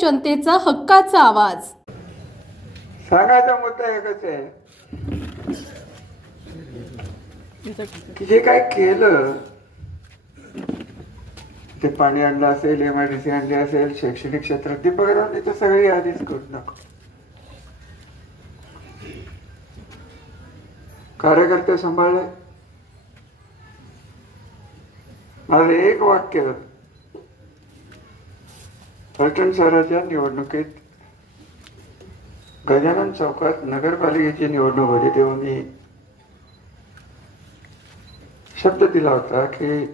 जनतेचा हक्काचा आवाज. सांगायचा मुद्दा एकच आहे की जे काय केलं ते पाणी आणलं असेल, MIDC आणली असेल, शैक्षणिक क्षेत्रात दीपक रावने तर सगळी आधीच करून दाखव. कार्यकर्ते सांभाळले. माझं एक वाक्य फलटण शहराच्या निवडणुकीत गजानन चौकात नगरपालिकेची निवडणूक होती तेव्हा मी शब्द दिला होता की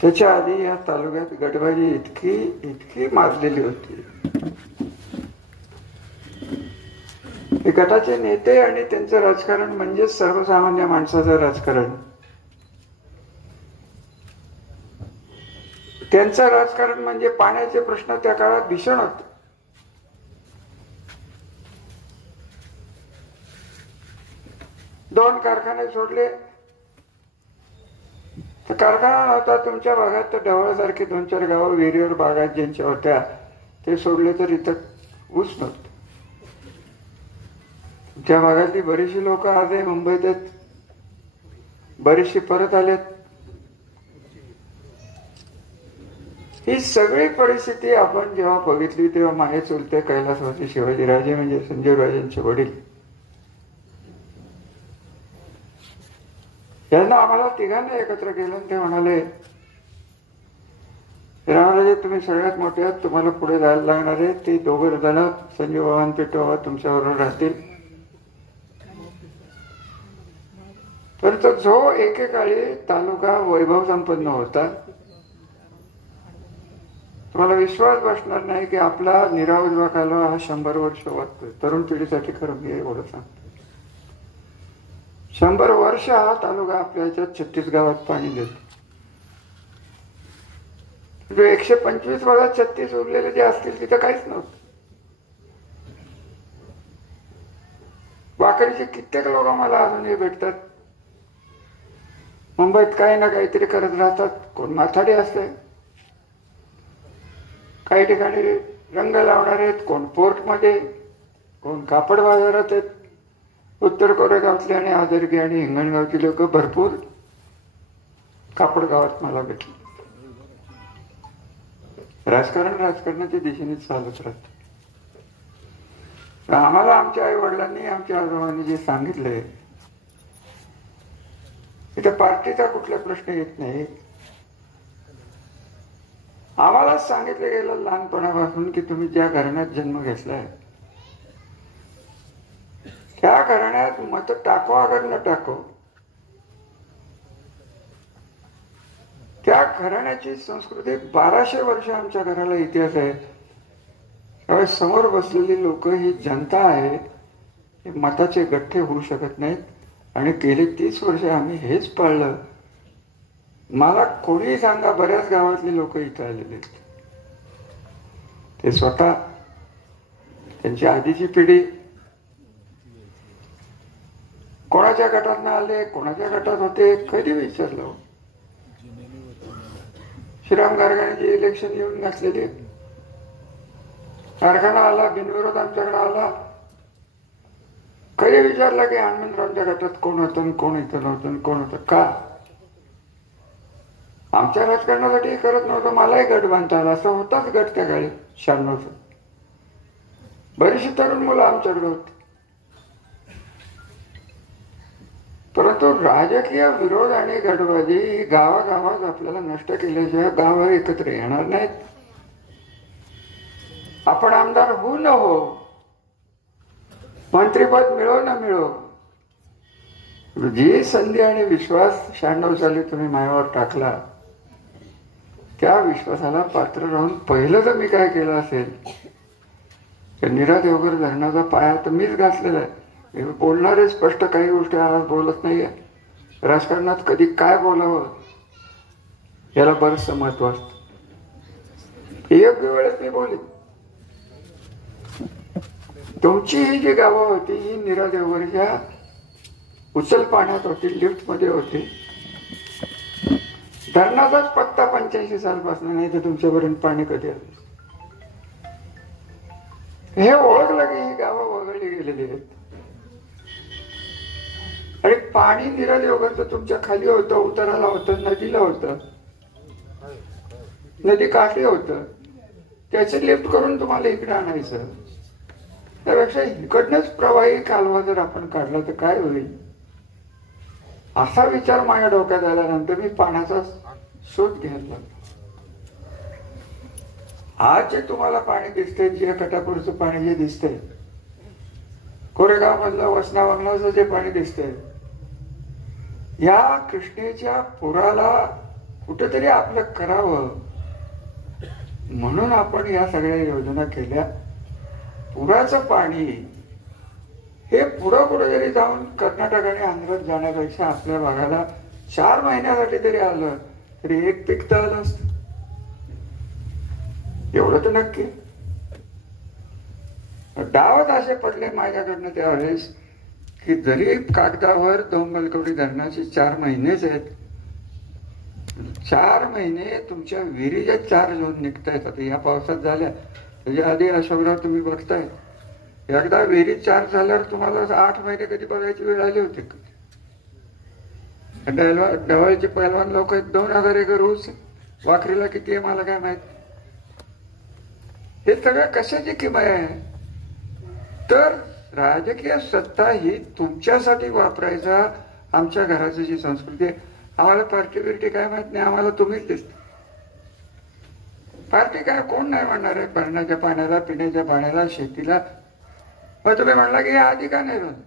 त्याच्या आधी या तालुक्यात गटबाजी इतकी माजलेली होती. हे गटाचे नेते आणि त्यांचं राजकारण म्हणजे सर्वसामान्य माणसाचं राजकारण. त्यांचं राजकारण म्हणजे पाण्याचे प्रश्न त्या काळात भीषण होते. दोन कारखाने सोडले तर कारखाना नव्हता तुमच्या भागात, तर ढवळासारखी 2-4 गावं विहिरीवर बागात ज्यांच्या होत्या ते सोडले तर इथं ऊस नव्हतं. त्या भागातली बरीचशी लोक आज मुंबईत आहेत, बरीचशी परत आलेत. ही सगळी परिस्थिती आपण जेव्हा बघितली तेव्हा मागे चुलते कैलासवासी शिवाजीराजे म्हणजे संजीवराजेंचे वडील यांना आम्हाला तिघांना एकत्र केलं. ते म्हणाले, रामराजे तुम्ही सगळ्यात मोठे आहात, तुम्हाला पुढे जायला लागणार आहे. ते दोघं जण संजीव बाबा पेटो तुमच्याबरोबर राहतील. परंतु जो एकेकाळी तालुका वैभव संपन्न होता, तुम्हाला विश्वास बसणार नाही की आपला निरावजवा कालवा हा 100 वर्ष वाटतोय. तरुण पिढीसाठी खरं मी एवढं सांगतो, 100 वर्ष हा तालुका आपल्या ह्याच्यात 36 गावात पाणी देतो. 125 वर्षात 36 उरलेले जे असतील तिथं काहीच नव्हतं. वाकडीचे कित्येक लोक मला अजूनही भेटतात. मुंबईत काही ना काहीतरी करत राहतात. कोण माथाडी असते, काही ठिकाणी रंग लावणार आहेत, कोण पोर्टमध्ये, कोण कापड बाजारात आहेत. उत्तर कोरेगावातले आणि आदरगी आणि हिंगणगावची लोक भरपूर कापड गावात मला भेटले. राजकारण राजकारणाच्या दिशेने चालत राहत. आम्हाला आमच्या आई वडिलांनी आमच्या आजोबांनी जे सांगितलंय इथे पार्टीचा कुठला प्रश्न येत नाही. आम्हाला सांगितलं गेलं लहानपणापासून की तुम्ही ज्या घराण्यात जन्म घेतलाय त्या घराण्यात मत टाको अगर न टाको, त्या घराण्याची संस्कृती 1200 वर्ष आमच्या घराला इतिहास आहे. त्यावेळी समोर बसलेली लोक ही जनता आहे, हे मताचे गठ्ठे होऊ शकत नाहीत. आणि गेली 30 वर्ष आम्ही हेच पाळलं. मला कोणी सांगा, बऱ्याच गावातली लोक इथं आलेले आहेत. ते स्वतः त्यांची आधीची पिढी कोणाच्या गटात आले, कोणाच्या गटात होते, कधी विचारलं. श्रीराम गारगाणीची इलेक्शन येऊन नसलेली, कारखाना आला बिनविरोध आमच्याकडे आला, कधी विचारलं की हनुमंतरावच्या गटात कोण होतं, कोण इथं नव्हतं, कोण होतं. का? आमच्या राजकारणासाठी करत नव्हतं. मलाही गट बांधता आला, असं होताच गट त्या काळी 96. बरीचशी तरुण मुलं आमच्याकडे होती. परंतु राजकीय विरोध आणि गटबाजी ही गावागावात आपल्याला नष्ट केल्याशिवाय गाव एकत्र येणार नाहीत. आपण आमदार होऊ न हो, मंत्रिपद मिळो न मिळो, जी संधी आणि विश्वास 96 साली तुम्ही माझ्यावर टाकला, त्या विश्वासाला पात्र राहून पहिलं तर मी काय केलं असेल, त्या नीरा देवघर धरणाचा पाया तर मीच घातलेला आहे. मी बोलणारे स्पष्ट काही गोष्टी आज बोलत नाहीये. राजकारणात कधी काय बोलावं याला बरंचसं महत्व असतं. योग्य वेळेस मी बोलेन. तुमची ही जी गावं होती ही नीरा देवघरच्या उचल पाण्यात होती, लिफ्ट मध्ये होती. धरणाचाच पत्ता 85 सालपासून नाही तर तुमच्यापर्यंत पाणी कधी आलं. हे ओळखलं की ही गावं वगळली गेलेली आहेत. आणि पाणी निराले वगैरे तुमच्या खाली होतं, उताराला होतं, नदीला होतं, नदी काठी होतं, त्याचे लिफ्ट करून तुम्हाला इकडे आणायचं. त्यापेक्षा इकडनंच प्रवाही कालवा जर आपण काढला तर काय होईल, असा विचार माझ्या डोक्यात आल्यानंतर मी पाण्याचा शोध घ्यायला लागलो. आज जे तुम्हाला पाणी दिसतंय, जे कटापूरचं पाणी जे दिसतंय, कोरेगाव मधलं वसना वंगलाचं जे पाणी दिसतंय, या कृष्णेच्या पुराला कुठेतरी आपलं करावं म्हणून आपण या सगळ्या योजना केल्या. पुराचं पाणी हे पुढं कुठेतरी जाऊन कर्नाटक आणि आंध्रात जाण्यापेक्षा आपल्या भागाला 4 महिन्यासाठी तरी आलं तरी एक पीक तर आलं असतं. एवढं तर नक्की. डावत असे पडले माझ्याकडनं त्यावेळेस की जरी कागदावर दोंबलकवडी धरणाचे 4 महिनेच आहेत, 4 महिने तुमच्या विहिरीच्या 4 झोन निघतायत. आता या पावसात झाल्या, त्याच्या आधी अशोकराव तुम्ही बघताय, एकदा विहिरी 4 झाल्यावर तुम्हाला 8 महिने कधी बघायची वेळ आली होती. ढवळचे पैलवान लोक 2000 एकर ऊस, वाखरीला किती आहे मला काय माहित. हे सगळं कशाची किमया आहे. तर राजकीय सत्ता ही तुमच्यासाठी वापरायचा आमच्या घराची जी संस्कृती आहे. आम्हाला पार्टी बिर्टी काय माहित नाही, आम्हाला तुम्हीच दिसते. पार्टी काय कोण नाही म्हणणार आहे भरण्याच्या पाण्याला, पिण्याच्या पाण्याला, शेतीला. मग तुम्ही म्हणला की आधी का नाही झालं,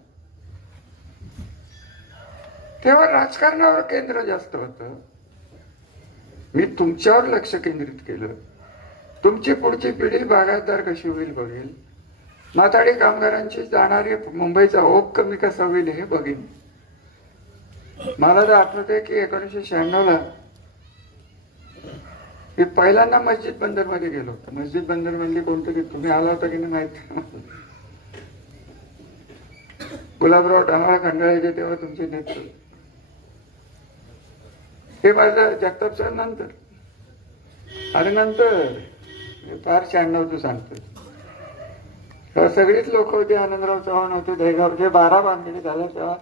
तेव्हा राजकारणावर केंद्र जास्त होतं. मी तुमच्यावर लक्ष केंद्रित केलं. तुमची पुढची पिढी बागायतदार कशी होईल बघेल, माथाडी कामगारांची जाणारी मुंबईचा ओघ कमी कसा होईल हे बघेन. मला तर आठवतंय की 1996ला मी पहिल्यांदा मस्जिद बंदर मध्ये गेलो होतो. मस्जिद बंदर मधली कोणतरी तुम्ही आला होता की नाही माहिती. गुलाबराव डामाळा खंडाळ्याचे तेव्हा तुमचे नेतृत्व. हे माझं जगताप सर नंतर. आणि नंतर फार 96 सांगतो. सगळीच लोक होती. आनंदराव चव्हाण होते, दहेगावचे 12 बांधणी झाल्या तेव्हा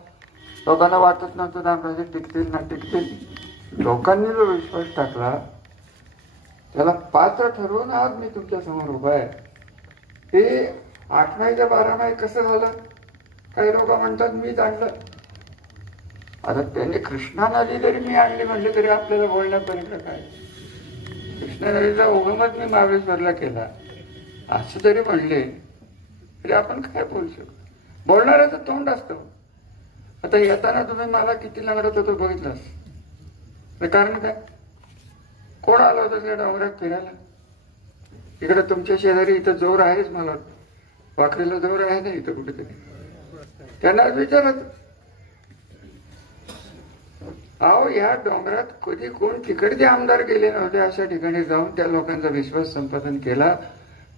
लोकांना वाटत नव्हतं ना टिकतील ना टिकतील. लोकांनी जो विश्वास टाकला त्याला पात्र ठरवून आज मी तुमच्या समोर उभा आहे. ते 8 माहीच्या 12 माही कसं झालं, काही लोक म्हणतात मीच आणलं. आता त्यांनी कृष्णा नदी जरी मी आणली म्हटले तरी आपल्याला बोलण्यापर्यंत काय. कृष्णा नदीचा उगमच मी महाबळेश्वरला केला असं जरी म्हणले तरी आपण काय बोलू शकतो. बोलणाऱ्याचं तोंड असतं. आता येताना तुम्ही मला किती लंगडत होतो बघितलंस. कारण काय, कोण आलं होतं त्या डोंगरात फिरायला. इकडे तुमच्या शेजारी इथं जोर आहेच, मला वाखरीला जोर आहे ना इथं कुठेतरी. त्यांना विचारत अहो या डोंगरात कधी कोण तिकडचे आमदार गेले नव्हते, अशा ठिकाणी जाऊन त्या लोकांचा विश्वास संपादन केला.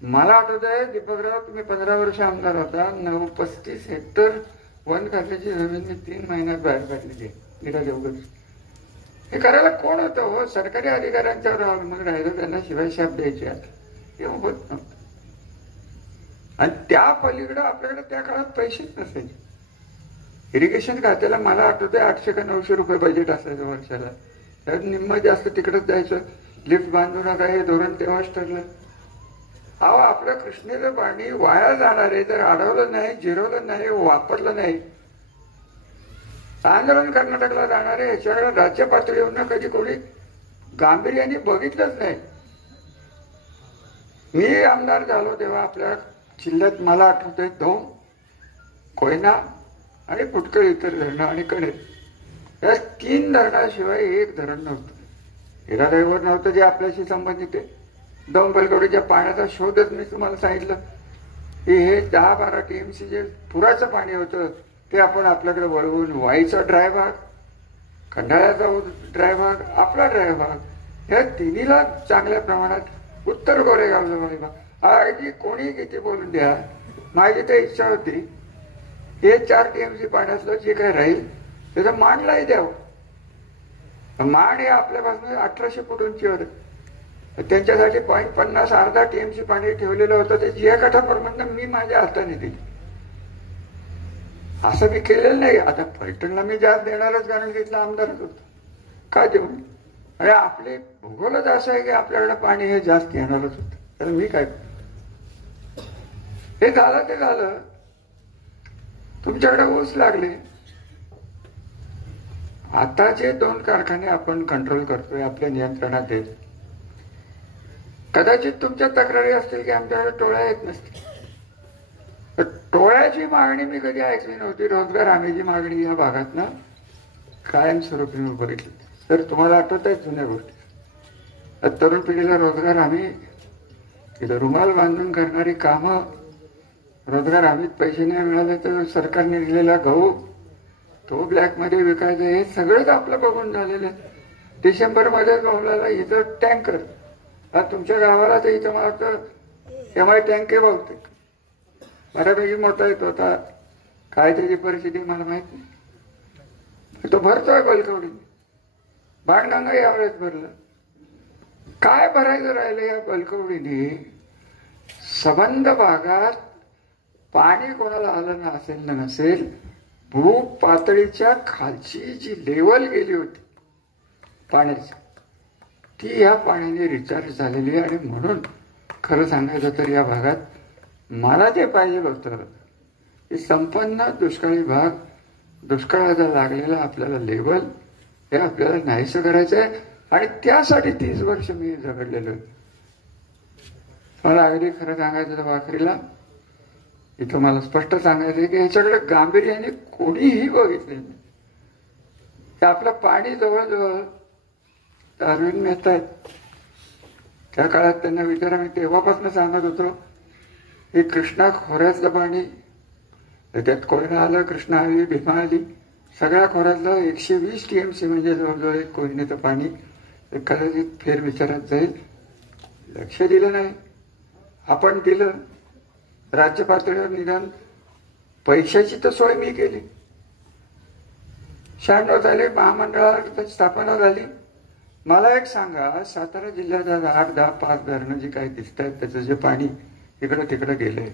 मला आठवत आहे दीपकराव तुम्ही 15 वर्ष आमदार होता, 35 हेक्टर वन खात्याची जमीन मी 3 महिन्यात बाहेर काढलेली आहे. नीरा देवकर हे करायला कोण होतं हो. सरकारी अधिकाऱ्यांच्यावर अवलंबून राहिलं, त्यांना शिवाय शाप द्यायचे हे होत नव्हतं. आणि त्या पलीकडे आपल्याकडे त्या काळात पैसेच नसायचे. इरिगेशन खात्याला मला आठवतंय 800 का 900 रुपये बजेट असायचं वर्षाला. त्यात निम्म जास्त तिकडेच जायचं. लिफ्ट बांधू नका हे धोरण तेव्हाच ठरलं. अहो आपलं कृष्णेचं पाणी वाया जाणार आहे जर अडवलं नाही, जिरवलं नाही, वापरलं नाही. आंदोलन कर्नाटकला जाणार आहे याच्याकडे राज्य पातळीवर कधी कोणी गांभीर्याने बघितलंच नाही. मी आमदार झालो तेव्हा आपल्या जिल्ह्यात मला आठवतंय 2 कोयना आणि पुष्कळ इतर धरणं आणि कडे या 3 धरणाशिवाय एक धरण नव्हतं. हिरादेवर नव्हतं जे आपल्याशी संबंधित आहे. दोंबलकवडीच्या पाण्याचा शोधच मी तुम्हाला सांगितलं की हे 10-12 TMC जे पुराचं पाणी होतं ते आपण आपल्याकडे वळवून वाईचा ड्राय भाग, खंडाळ्याचा ड्राय भाग, आपला ड्राय भाग या तिन्हीला चांगल्या प्रमाणात उत्तर गोरेगावचा भाग. अगदी कोणी किती बोलून द्या, माझी तर इच्छा होती हे 4 TMC पाण्यातलं जे काही राहील त्याचं मांडलाही द्यावं. माड हे आपल्यापासून 1800 फूट उंचीवर आहे. त्यांच्यासाठी 0.50 अर्धा टीएमसी पाणी ठेवलेलं होतं. ते जिया काठाप्रमाणे मी माझ्या हाताने दिली. असं मी केलेलं नाही. आता फलटणला मी जास्त देणारच, कारण तिथला आमदारच होतो. का देऊ? आणि आपले भूगोलच असं आहे की आपल्याकडे पाणी हे जास्त येणारच होतं. तर मी काय, हे झालं ते झालं. तुमच्याकडे ऊस लागले. आता जे 2 कारखाने आपण कंट्रोल करतोय, आपल्या नियंत्रणात आहेत. कदाचित तुमच्या तक्रारी असतील की आमच्याकडे टोळ्या येत नसतील. तर टोळ्याची मागणी मी कधी ऐकली नव्हती. रोजगार हमीची मागणी या भागात ना कायमस्वरूपी मी बघितली. तर तुम्हाला आठवत आहेत जुन्या गोष्टी. तरुण पिढीला रोजगार हमी, तिला रुमाल बांधून करणारी कामं, रोजगार हमीत पैसे नाही मिळाले तर सरकारने दिलेला गहू तो ब्लॅकमध्ये विकायचा, हे सगळंच आपलं बघून झालेलं आहे. डिसेंबरमध्ये बोलला इथं टँकर, आज तुमच्या गावाला तर इथं मला वाटतं एमआय टँक आहे बहुतेक, बऱ्यापैकी मोठा येतो. आता काय त्याची परिस्थिती मला माहित नाही. तो भरतोय बलकवडीने. बाणगंगा यावेळेस भरलं. काय भरायचं राहिलं या बलकवडीने? संबंध भागात पाणी कोणाला आलं ना असेल ना नसेल, भू पातळीच्या खालची जी लेवल गेली होती पाण्याची, ती या पाण्याने रिचार्ज झालेली आहे. आणि म्हणून खरं सांगायचं तर या भागात मला ते पाहिजे बघतो की संपन्न दुष्काळी भाग, दुष्काळाचा लागलेला आपल्याला लेवल हे आपल्याला नाहीसं करायचं आहे. आणि त्यासाठी 30 वर्ष मी झगडलेलो आहे. मला अगदी खरं सांगायचं तर वाखरीला इथं मला स्पष्ट सांगायचं आहे की ह्याच्याकडे गांभीर्याने कोणीही बघितले नाही. ते आपलं पाणी जवळजवळ अरविंद मेहता आहेत, त्या काळात त्यांना विचारा, मी तेव्हापासून सांगत होतो हे कृष्णा खोऱ्यातलं पाणी, त्यात कोयना आलं, कृष्णा आली, भीमा आली, सगळ्या खोऱ्यातलं 120 TMC म्हणजे जवळजवळ एक कोयनेचं पाणी कदाचित फेरविचारात जाईल. लक्ष दिलं नाही. आपण दिलं राज्य पातळीवर, निदान पैशाची तर सोय मी केली. 96 साली महामंडळाची स्थापना झाली. मला एक सांगा, सातारा जिल्ह्यात 8-10 5 धरणं जी काही दिसत आहेत त्याचं जे पाणी इकडं तिकडं गेलंय,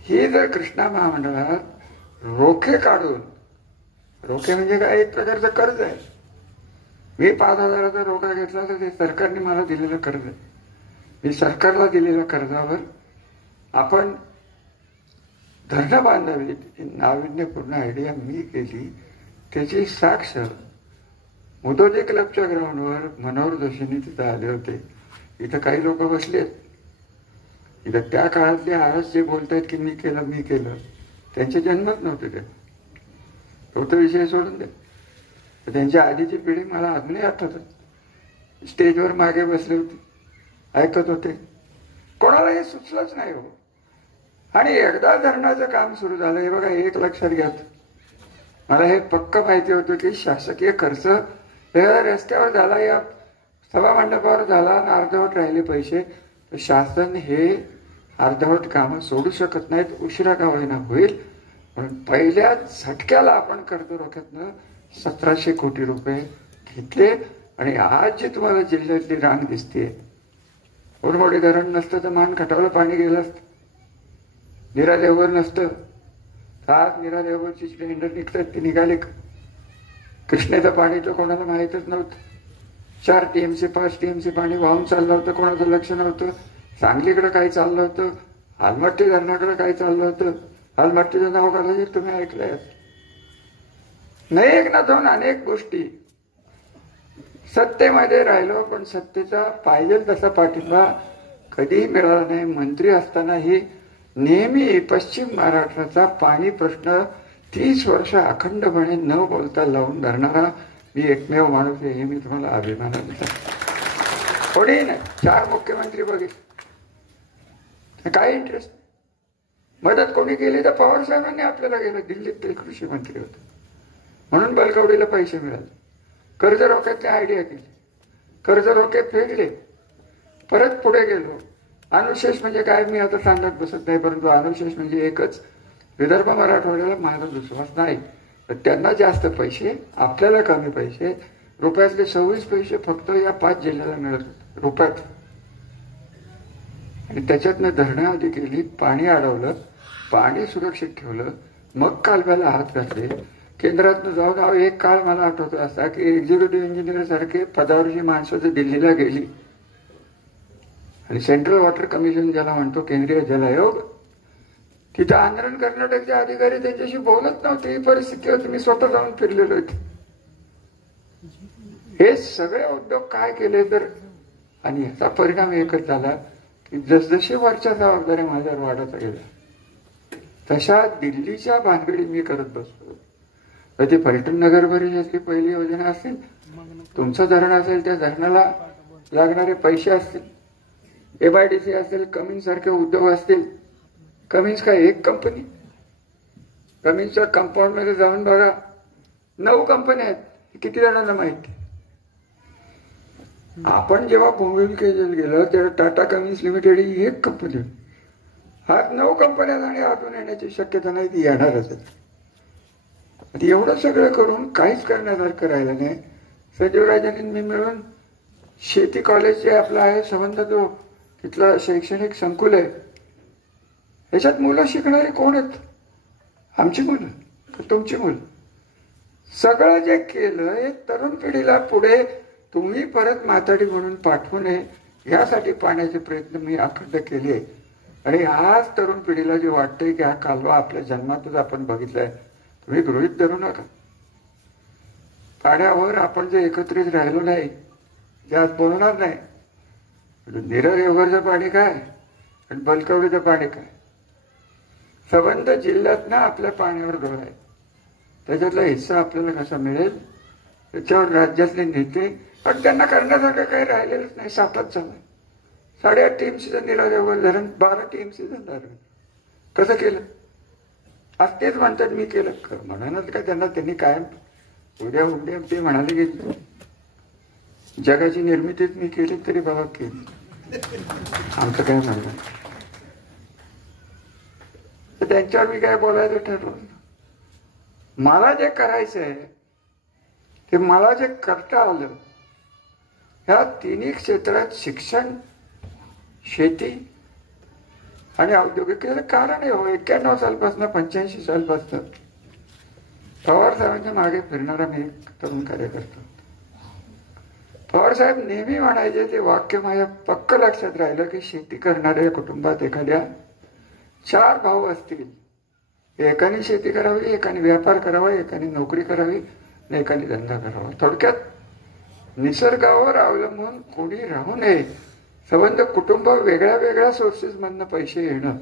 ही जर कृष्णा महामंडळात रोखे काढून, रोखे म्हणजे काय, एक प्रकारचं कर्ज आहे. मी 5,000चा रोखा घेतला तर ते सरकारने मला दिलेलं कर्ज आहे. मी सरकारला दिलेल्या कर्जावर आपण धरणं बांधावी, नाविन्यपूर्ण आयडिया मी केली. त्याची साक्ष मुदोली क्लबच्या ग्राउंडवर मनोहर जोशींनी तिथं आले होते. इथं काही लोक बसलेत. इथं त्या काळातले आज जे बोलतायत की मी केलं, त्यांचे जन्मच नव्हते. ते तो विषय सोडून दे. त्यांच्या आधीची पिढी मला अजूनही आठवतात. स्टेजवर मागे बसले होते, ऐकत होते. कोणाला हे सुचलंच नाही हो. आणि एकदा धरणाचं काम सुरू झालं, हे बघा, एक लक्षात घ्या, मला हे पक्क माहिती होतं की शासकीय खर्च रस्त्यावर झाला, या सभामंडपावर झाला आणि अर्धवट राहिले पैसे, तर शासन हे अर्धवट कामं सोडू शकत नाहीत. उशिरा का होईना होईल, म्हणून पहिल्या झटक्याला आपण कर्ज रोख्यातनं 1700 कोटी रुपये घेतले. आणि आज जी तुम्हाला जिल्ह्यातली रांग दिसते, उरमोडी धरण नसतं तर मान खटावलं पाणी गेलं असतं. नीरा देवघर नसतं तर आज नीरा देवघरची टेंडर निघतात, ती निघाले. कृष्णेचं पाणी तर कोणाला माहीतच नव्हतं. 4 TMC 5 TMC पाणी वाहून चाललं होतं, कोणाचं लक्ष नव्हतं. सांगलीकडे काय चाललं होतं, आलमट्टी धरणाकडे काय चाललं होतं. आलमट्टीचं नाव कदाचित तुम्ही ऐकलंय. नाही एक ना दोन अनेक गोष्टी. सत्तेमध्ये राहिलो पण सत्तेचा पाहिजे तसा पाठिंबा कधीही मिळाला नाही. मंत्री असतानाही नेहमी पश्चिम महाराष्ट्राचा पाणी प्रश्न 30 वर्ष अखंडपणे न बोलता लावून धरणारा मी एकमेव माणूस आहे, हे मी तुम्हाला अभिमानाने सांगतो. कोणी नाही, 4 मुख्यमंत्री बघितले, काय इंटरेस्ट. मदत कोणी केली तर पवार साहेबांनी आपल्याला गेलं. दिल्लीत ते कृषी मंत्री होते म्हणून बलकवडीला पैसे मिळाले. कर्ज रोख्यातली आयडिया केली, कर्ज रोखे फेडले, परत पुढे गेलो. अनुशेष म्हणजे काय मी आता सांगत बसत नाही, परंतु अनुशेष म्हणजे एकच, विदर्भ मराठवाड्याला माझा विश्वास नाही, तर त्यांना जास्त पैसे, आपल्याला कमी पैसे, रुपयातले 26 पैसे फक्त या 5 जिल्ह्याला मिळत होते रुपयात. आणि त्याच्यातनं धरणं आधी केली, पाणी अडवलं, पाणी सुरक्षित ठेवलं, मग कालव्याला हात घातले. केंद्रातनं जाऊन एक काळ मला आठवतो असा की एक्झिक्युटिव्ह इंजिनियर सारखे पदावरची माणसं जर दिल्लीला गेली आणि सेंट्रल वॉटर कमिशन ज्याला म्हणतो, केंद्रीय जल आयोग, तिथं आंध्र कर्नाटकचे अधिकारी त्यांच्याशी बोलत नव्हते. ही परिस्थिती होती. मी स्वतः जाऊन फिरलेलो होते. हे सगळे उद्योग काय केले तर, आणि याचा परिणाम एकच झाला की जसजशी वरच्या जबाबदाऱ्या माझ्यावर वाढत गेल्या तशा दिल्लीच्या भानगडी मी करत बसतो. तर ती फलटण नगर परिषदेची पहिली योजना असेल, तुमचं धरण असेल, त्या धरणाला लागणारे पैसे असतील, MIDC असेल, कमिन्स सारखे उद्योग असतील. कमिन्स काय एक कंपनी? कमिन्सच्या कंपाऊंड मध्ये जाऊन बघा, 9 कंपन्या आहेत. किती जणांना माहिती? आपण जेव्हा भूमिकेला गेलो तेव्हा टाटा कमिन्स लिमिटेड ही एक कंपनी होती. आज 9 कंपन्या आणि आतून येण्याची शक्यता नाही, ती येणारच आहे. एवढं सगळं करून काहीच करण्यासारखं राहिलं नाही. संजीवराजांनी मी मिळून शेती कॉलेज जे आपलं आहे संबंध, जो तिथला शैक्षणिक संकुल आहे, याच्यात मुलं शिकणारी कोण आहेत? आमची मुलं का तुमची मुलं? सगळं जे केलं हे तरुण पिढीला पुढे तुम्ही परत माताडी म्हणून पाठवू नये यासाठी पाण्याचे प्रयत्न मी अखंड केले. आणि आज तरुण पिढीला जे वाटतंय की हा कालवा आपल्या जन्मातच आपण बघितलाय, तुम्ही गृहीत धरू नका. पाण्यावर आपण जे एकत्रित राहिलो नाही, जे आज बोलणार नाही, नीरा देवघरचं पाणी काय आणि बलकवडीचं पाणी काय, संबंध जिल्ह्यात ना आपल्या पाण्यावर डोळा आहे. त्याच्यातला हिस्सा आपल्याला कसा मिळेल त्याच्यावर राज्यातले नेते, पण त्यांना करण्यासारखं काही राहिलेलंच नाही. 7च झालं. 8.5 TMC नीरा देवघर धरण 12 TMC झालं. कसं केलं? आज तेच म्हणतात मी केलं. म्हणूनच का त्यांनी कायम उद्या ते म्हणाले की जगाची निर्मितीच मी केली तरी बाबा केली. आमचं काय म्हणणं, त्यांच्यावर मी काय बोलायचं ठरवलं. मला जे करायचंय ते मला जे करता आलं, ह्या तिन्ही क्षेत्रात शिक्षण, शेती आणि औद्योगिक कारण आहे. 91 सालपासून 85 सालपासून पवार साहेबांच्या मागे फिरणारा मी एक तरुण कार्यकर्ता. पवार साहेब नेहमी म्हणायचे, ते वाक्य माझ्या पक्क लक्षात राहिलं की शेती करणाऱ्या कुटुंबात एखाद्या 4 भाऊ असतील, एकाने शेती करावी, एकाने व्यापार करावा, एकाने नोकरी करावी, आणि एकाने धंदा करावा. थोडक्यात निसर्गावर अवलंबून कोणी राहू नये. संबंध कुटुंब वेगळ्या वेगळ्या सोर्सेस मधनं पैसे येणं,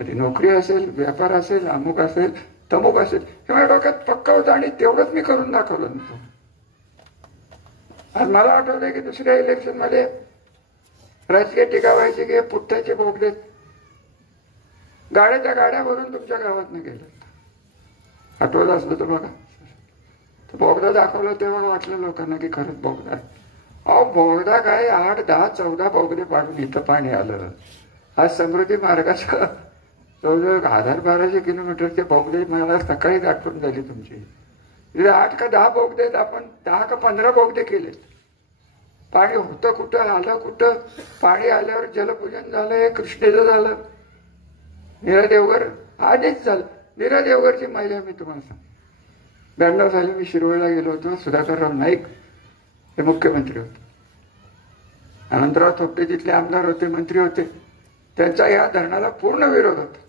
कधी नोकरी असेल, व्यापार असेल, अमुक असेल, तमुक असेल, हे माझ्या डोक्यात पक्का होतं. आणि तेवढंच मी करून दाखवलं नव्हतं. आज मला आठवलंय की दुसऱ्या इलेक्शन मध्ये राजकीय टीका व्हायची की पुठ्ठ्याचे बोगदे गाड्याच्या गाड्या भरून तुमच्या गावातनं गेलं. आठवत असलं तर बघा, तो बोगदा दाखवला तेव्हा वाटलं लोकांना की खरंच बोगदा आहे. अहो बोगदा काय, 8, 10, 14 बोगदे पाडून इथं पाणी आलं. आज समृद्धी मार्गाचा जवळजवळ 1000-1200 किलोमीटरचे बोगदे मला सकाळी दाखवून झाली तुमची. 8 का 10 बोगदे आहेत, आपण 10 का 15 बोगदे केले. पाणी होतं कुठं, आलं कुठं, पाणी आल्यावर जलपूजन झालं, हे कृष्णेचं झालं. नीरा देवघर आधीच झालं. नीरा देवघरची महिला मी तुम्हाला सांग, 92 साली मी शिरोळला गेलो होतो. सुधाकरराव नाईक हे मुख्यमंत्री होते, अनंतराव थोपटे तिथले आमदार होते, मंत्री होते. त्यांचा या धरणाला पूर्ण विरोध होता.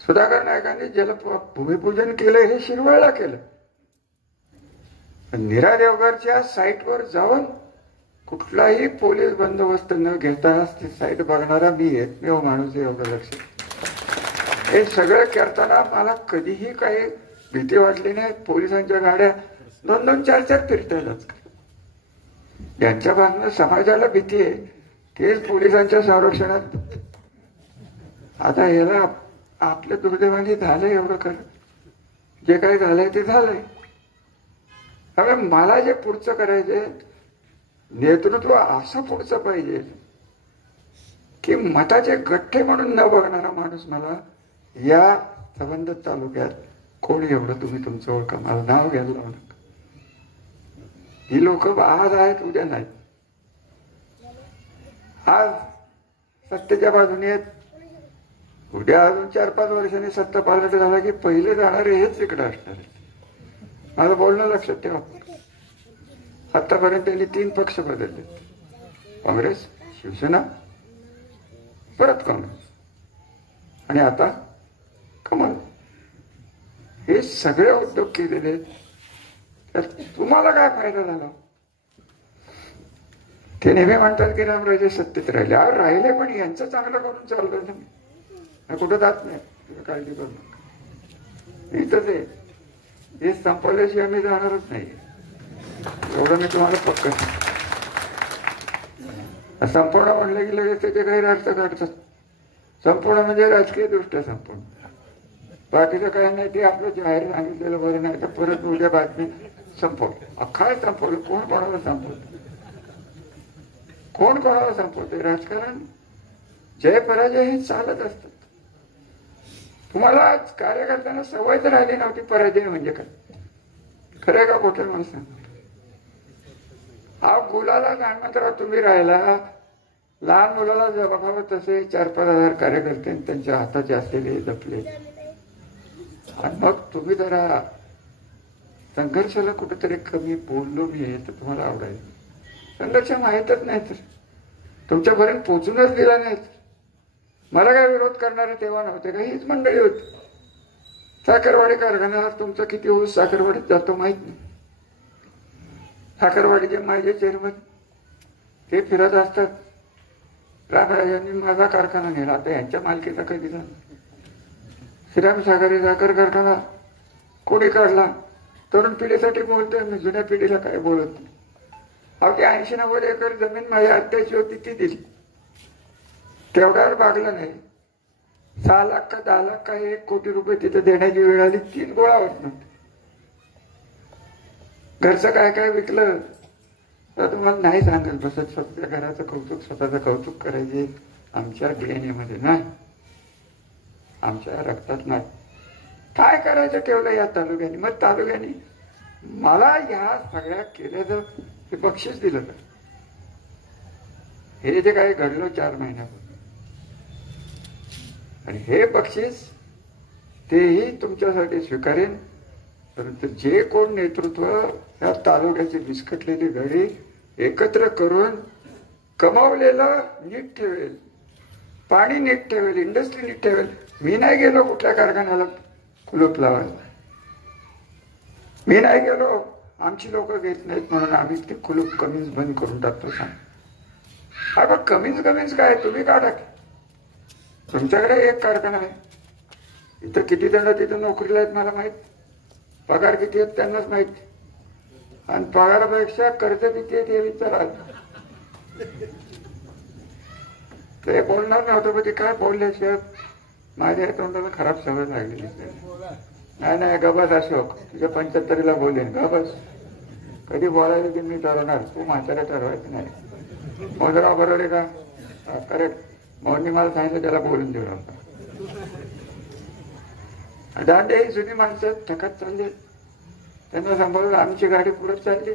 सुधाकर नायकांनी भूमिपूजन केलं, हे शिरवळला केलं. नीरा देवघरच्या साईटवर जाऊन कुठलाही पोलीस बंदोबस्त न घेता ती साईट बघणारा मी एकमेव माणूस, एवढं लक्ष. हे सगळं करताना मला कधीही काही भीती वाटली नाही. पोलिसांच्या गाड्या 2-2, 4-4 फिरतात. ज्यांच्या बाजूने समाजाला भीती आहे तेच पोलिसांच्या संरक्षणात. आता याला आपल्या दुर्दैवाने झालंय एवढं खरं, जे काही झालंय ते झालंय. હવે मला जे पुढचं करायचंय, नेतृत्व असं पुढचं पाहिजे की मताचे गठ्ठे म्हणून न बघणारा माणूस मला या संबंध तालुक्यात कोणी एवढं तुम्ही तुमचं ओळखा, मला नाव घ्यायला लावू नका. ही लोक आज आहेत उद्या नाहीत. आज सत्तेच्या बाजूने आहेत, उद्या अजून 4-5 वर्षांनी सत्ता पालट झाला की पहिले जाणारे हेच इकडे असणार. माझं बोलणं लक्षात ठेवा. आतापर्यंत त्यांनी 3 पक्ष बदलले, काँग्रेस, शिवसेना, परत काँग्रेस आणि आता कमल. हे सगळे उद्योग केलेले, तर तुम्हाला काय फायदा झाला? ते नेहमी म्हणतात की रामराजे सत्तेत राहिले. राहिले, पण यांचं चांगलं करून चाललं ना, कुठं जात नाही. तुम्ही काळजी करू नका, इथंच आहे. हे संपवल्याशिवाय आम्ही जाणारच नाही, एवढं मी तुम्हाला पक्क. संपूर्ण म्हणलं की लगेच त्याचे काही अर्थ काढतात. संपूर्ण म्हणजे राजकीय दृष्ट्या संपूर्ण, बाकीचं काही नाही. ते आपलं जाहीर सांगितलेलं बरं नाही तर परत उद्या बातमी संपवलं. काय संपवलं? कोण कोणाला संपवतं? कोण कोणाला संपवते? राजकारण जय पराजय हे चालत असतात. तुम्हाला आज कार्यकर्त्यांना सवय तर राहिली नव्हती पराजय म्हणजे काय. खरंय का खोटं म्हणून सांग? हा गुलाला गणपतराव तुम्ही राहिला, लहान मुलाला बघावं तसे 4-5 हजार कार्यकर्ते त्यांच्या हाताचे असलेले जपले, आणि मग तुम्ही जरा संघर्षाला कुठेतरी कमी बोललो मी तर तुम्हाला आवडायचं. संघर्ष माहीतच नाही तर तुमच्यापर्यंत पोचूनच दिला नाही. मला काय विरोध करणारे तेव्हा नव्हते का? हीच मंडळी होती. साखरवाडी कारखान्यावर तुमचा किती ऊस साखरवाडीत जातो माहित नाही. साखरवाडीचे माझे चेअरमन ते फिरत असतात, रामराजांनी माझा कारखाना नेला, आता यांच्या मालकीचा कधी झाला? श्रीराम सागरी साखर कारखाना कोणी काढला? तरुण पिढीसाठी बोलतोय मी, जुन्या पिढीला काय बोलत नाही. अवघी 80-90 एकर जमीन माझ्या आत्याची होती, ती दिली. तेवढ्यावर भागलं नाही. 6 लाख का 10 लाख का 1 कोटी रुपये तिथे देण्याची वेळ आली, 3 गोळा होत नव्हते. घरचं काय काय विकलं तर तुम्हाला नाही सांगत बसत. स्वतःच्या घराचं कौतुक, स्वतःचं कौतुक करायचे आमच्या DNA मध्ये नाही, आमच्या रक्तात नाही. काय करायचं ठेवलं या तालुक्याने. मग तालुक्याने मला ह्या सगळ्या केल्याचं हे बक्षीस दिलं तर हे जे काही घडलं 4 महिन्यापूर्वी, आणि हे बक्षीस तेही तुमच्यासाठी स्वीकारेन. परंतु जे कोण नेतृत्व या तालुक्याची विस्कटलेली घडी एकत्र करून कमावलेलं नीट ठेवेल, पाणी नीट ठेवेल, इंडस्ट्री नीट ठेवेल. मी नाही गेलो कुठल्या कारखान्याला कुलूप लावायला, मी नाही गेलो, आमची लोक घेत नाहीत म्हणून आम्ही ते कुलूप कमीच बंद करून टाकतो. सांग अगं कमीच काय, तुम्ही का टाक? तुमच्याकडे एक कारखाना आहे, इथं किती जण तिथं नोकरीला आहेत मला माहित, पगार किती आहेत त्यांनाच माहित, आणि पगारापेक्षा कर्ज किती आहेत हे विचारा. ते बोलणार नव्हतं, पण ते काय बोलल्याशिवाय माझ्या तोंडाला खराब सवय लागलेली. नाही गबस अशोक, तुझ्या 75ला बोलेन, गबस. कधी बोलायचं की मी ठरवणार, तू म्हातारा ठरवायचं नाही. मोजरा बरोबर आहे का? करेक्ट. मोहननी मला सांगितलं त्याला बोलून देऊ नका. दांडे ही जुनी माणसं थकत चालली, त्यांना सांभाळून आमची गाडी पुढे चालली.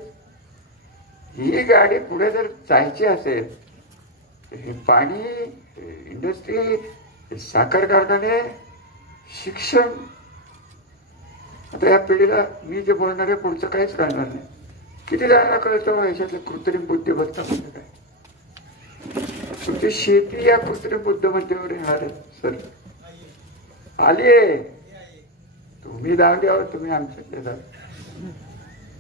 ही गाडी पुढे जर जायची असेल, हे पाणी, इंडस्ट्री, साखर कारखाने, शिक्षण, आता या पिढीला मी जे बोलणार आहे पुढचं काहीच कळणार नाही. किती जणांना कळतं याच्यातलं कृत्रिम बुद्धिमत्ता म्हणजे काय? तुमची शेती या कृत्रिम बुद्धिमत्तेवर येणार आहे सर. आलीये, तुम्ही जाऊन द्यावं, तुम्ही आमच्याकडे जा.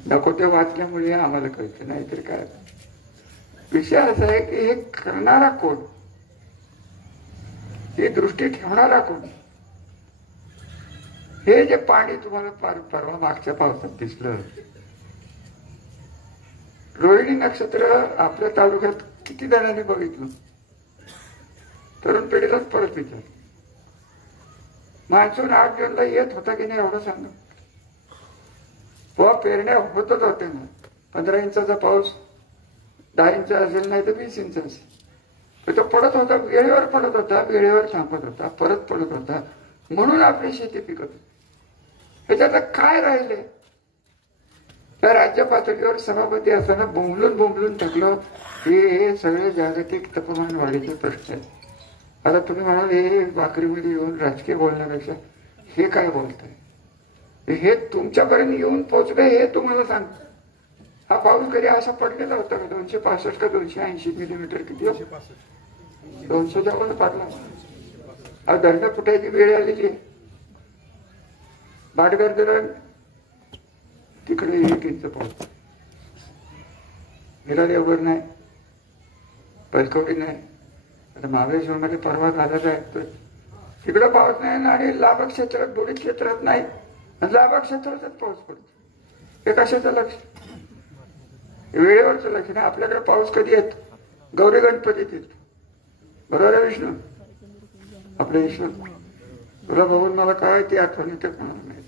नको ते वाचल्यामुळे आम्हाला कळतं, नाहीतर काय. विषय असा आहे की हे करणारा कोण, ही दृष्टी ठेवणारा कोण. हे जे पाणी तुम्हाला परवा मागच्या पावसात दिसलं, रोहिणी नक्षत्र आपल्या तालुक्यात किती जणांनी बघितलं? तरुण पिढीलाच परत विचार. मान्सून 8 जूनला येत होता की नाही एवढं सांगा. पेरण्या होतच होत्या ना. 15 इंचाचा पाऊस 10 इंच असेल, नाही तर 20 इंच असेल. तो पडत होता, वेळेवर पडत होता, वेळेवर थांबत होता, परत पडत होता, म्हणून आपली शेती पिकत होती. ह्याच्यात काय राहिले? तर राज्य पातळीवर सभापती असताना बोंबलून टाकलं की हे सगळे जागतिक तापमान वाढीचे प्रश्न आहेत. आता तुम्ही म्हणाल हे भाकरीमध्ये येऊन राजकीय बोलण्यापेक्षा हे काय बोलताय, हे तुमच्यापर्यंत येऊन पोहोचले हे तुम्हाला सांगतो. हा पाऊस कधी असा पडलेला होता का? 265 का 280 मिलीमीटर किती, 200च्या वर पडला. धरण फुटायची वेळ आलेली आहे. बाटगर धरण तिकडे 1 इंच पाऊस, हिरादेवगड नाही, पलकवडी नाही. आता महाबळेश्वरमध्ये परवा झाला आहे तिकडे पाऊस नाही आणि लाभ क्षेत्रात बुडीत क्षेत्रात नाही, लाभ क्षेत्रातच पाऊस पडतो. हे कशाचं लक्ष? वेळेवरचं लक्ष नाही. आपल्याकडे पाऊस कधी येतो? गौरी गणपतीत येतो, बरोबर आहे विष्णू? आपले विष्णू तुला बघून मला काय ती आठवण येते कोणाला माहिती.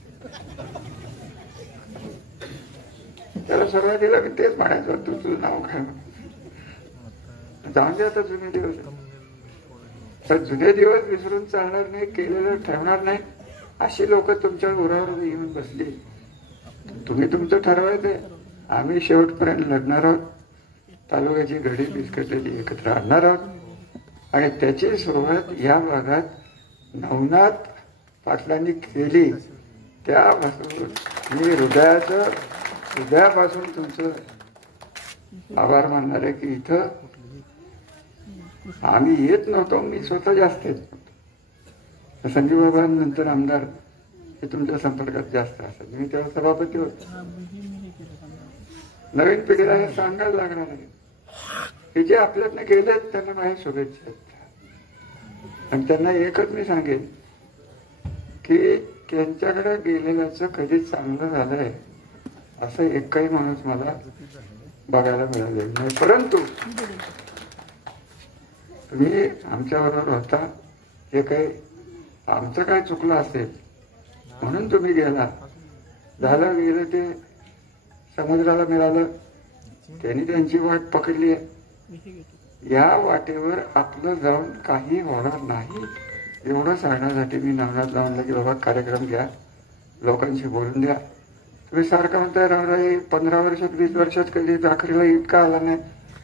त्याला सुरुवातीला मी तेच म्हणायचं, तुझं नाव काय. जाऊन दे आता जुने दिवस. तर जुने दिवस विसरून चालणार नाही, केलेलं ठेवणार नाही अशी लोक तुमच्या उरावर येऊन बसली. तुम्ही तुमचं ठरवायचंय, आम्ही शेवटपर्यंत लढणार आहोत. तालुक्याची घडी बिस्कटलेली एकत्र आणणार आहोत आणि त्याची सुरुवात या भागात नवनाथ पाटलांनी केली. त्यापासून मी हृदयापासून तुमचं आभार मानणार आहे की इथं आम्ही येत नव्हतो. मी स्वतः जास्त येत नव्हतो. संजीव बाबा नंतर आमदार हे तुमच्या संपर्कात जास्त असतात. मी तेव्हा सभापती होतो. नवीन पिढीला हे सांगायला लागणार आहे. हे जे आपल्यातनं गेलेत त्यांना माझ्या शुभेच्छा आहेत. आणि त्यांना एकच मी सांगेन की त्यांच्याकडे गेलेल्याचं कधीच चांगलं झालंय असं एकही माणूस मला बघायला मिळाले नाही. परंतु तुम्ही आमच्या बरोबर होता, हे काही आमचं काय चुकलं असेल म्हणून तुम्ही गेला, झालं गेलं ते समुद्राला मिळालं, त्यांनी त्यांची वाट पकडली आहे. या वाटेवर आपलं जाऊन काही होणार नाही एवढं सांगण्यासाठी मी नवनाथ लावलं की बाबा कार्यक्रम घ्या, लोकांशी बोलून द्या. तुम्ही सारखं म्हणताय रामराई 15 वर्षात 20 वर्षात कधी भाकरीला इतका आला नाही.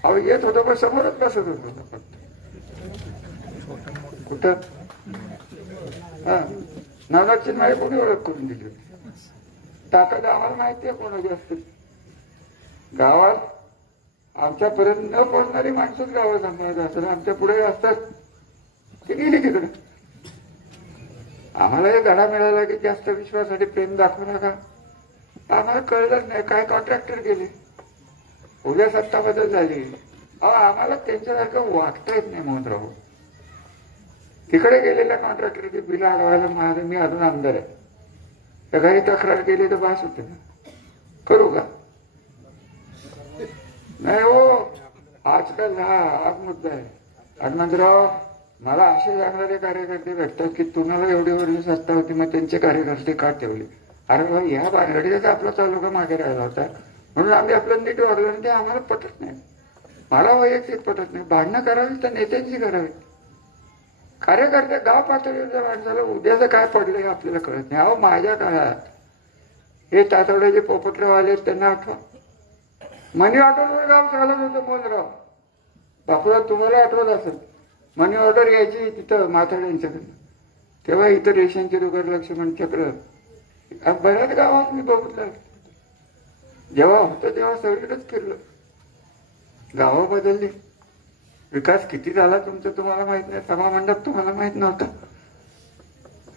अहो येत होतो पण समोरच बसत होतो फक्त. कुठं हा नवनाथची माहिती कोणी ओळख करून दिली होती? ताकद आम्हाला माहिती आहे कोणाची असते. गावात आमच्यापर्यंत न पोहोचणारी माणसंच गावात सांभाळत असतात. आमच्या पुढे असतात ती गेली तिकडे. आम्हाला हे धडा मिळाला की जास्त विश्वासाठी प्रेम दाखवू नका. आम्हाला कळलंच नाही काय कॉन्ट्रॅक्टर गेले, उद्या सत्ता बदल झाली. आम्हाला त्यांच्यासारखं वागता येत नाही म्हणून राहू. तिकडे गेलेल्या कॉन्ट्रॅक्टरची बिल अडवायला माझं मी अजून आमदार आहे. त्या घरी तक्रार केली तर बास होते ना. करू का? नाही हो, आजकाल हा मुद्दा आहे. हनुमंतराव मला असे सांगणारे कार्यकर्ते भेटतात की तुम्हाला एवढी वर्ष सत्ता होती मग त्यांचे कार्यकर्ते का ठेवले? अरे या भानगडीचा आपला तालुका मागे राहिला होता म्हणून आम्ही आपलं नीट वागलं. ते आम्हाला पटत नाही, मला वैयक्तिक पटत नाही. भांडणं करावी तर नेत्यांची करावी. कार्यकर्ते गाव पातळीवरच्या माणसाला उद्याचं काय पडलं हे आपल्याला कळत नाही. अहो माझ्या काळात हे तातवड्याचे पोपटराव आले त्यांना आठवा. मनी ऑर्डरवर गाव चालत होतं मोनराव. बापूराव तुम्हाला आठवत असेल, मनी ऑर्डर घ्यायची तिथं माथाड्यांच्याकडनं. तेव्हा इथं रेशनचे दुकान लक्ष्मण चक्र बऱ्याच गावात मी बघितलं. जेव्हा होतं तेव्हा सगळीकडेच फिरलं. गावं बदलली. विकास किती झाला तुमचा तुम्हाला माहित नाही. सभामंडप तुम्हाला माहित नव्हतं.